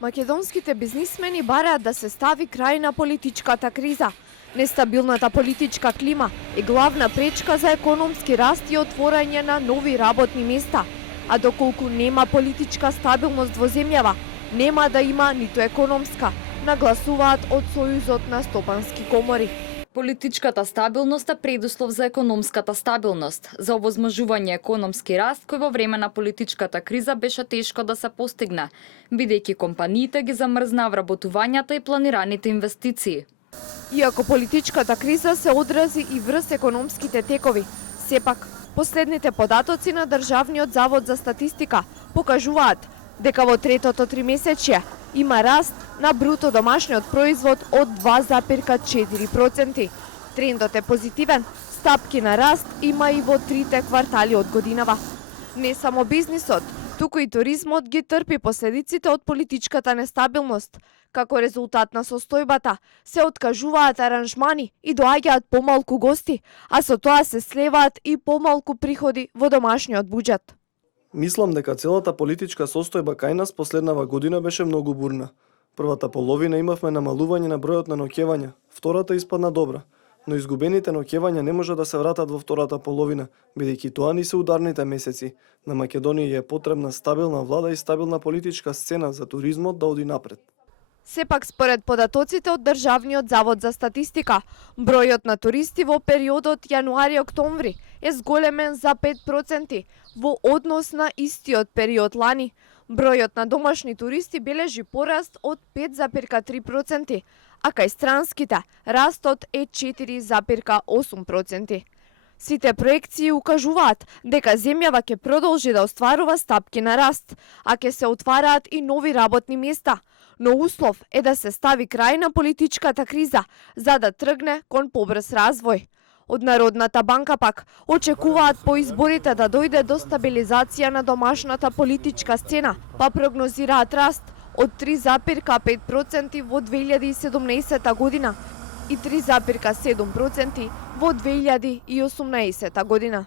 Македонските бизнисмени бараат да се стави крај на политичката криза. Нестабилната политичка клима е главна пречка за економски раст и отворање на нови работни места. А доколку нема политичка стабилност во земјава, нема да има ниту економска, нагласуваат од Сојузот на стопански комори. Политичката стабилност е предуслов за економската стабилност, за овозможување економски раст кој во време на политичката криза беше тешко да се постигне, бидејќи компаниите ги замрзна вработувањата и планираните инвестиции. Иако политичката криза се одрази и врз економските текови, сепак последните податоци на Државниот завод за статистика покажуваат дека во третото тримесечје има раст на бруто домашниот производ од 2,4%. Трендот е позитивен, стапки на раст има и во трите квартали од годинава. Не само бизнисот, туку и туризмот ги трпи последиците од политичката нестабилност. Како резултат на состојбата, се откажуваат аранжмани и доаѓаат помалку гости, а со тоа се слеваат и помалку приходи во домашниот буџет. Мислам дека целата политичка состојба кај нас последнава година беше многу бурна. Првата половина имавме намалување на бројот на ноќевања, втората испадна добра, но изгубените ноќевања не може да се вратат во втората половина, бидејќи тоа ни се ударните месеци. На Македонија е потребна стабилна влада и стабилна политичка сцена за туризмот да оди напред. Сепак, според податоците од Државниот завод за статистика, бројот на туристи во периодот јануари-октомври е зголемен за 5% во однос на истиот период лани. Бројот на домашни туристи бележи пораст од 5,3%, а кај странските растот е 4,8%. Сите проекции укажуваат дека земјава ќе продолжи да остварува стапки на раст, а ќе се отвараат и нови работни места, но услов е да се стави крај на политичката криза за да тргне кон побрз развој. Од Народната банка пак очекуваат по изборите да дојде до стабилизација на домашната политичка сцена, па прогнозираат раст од 3,5% во 2017 година и 3,7% во 2018 година.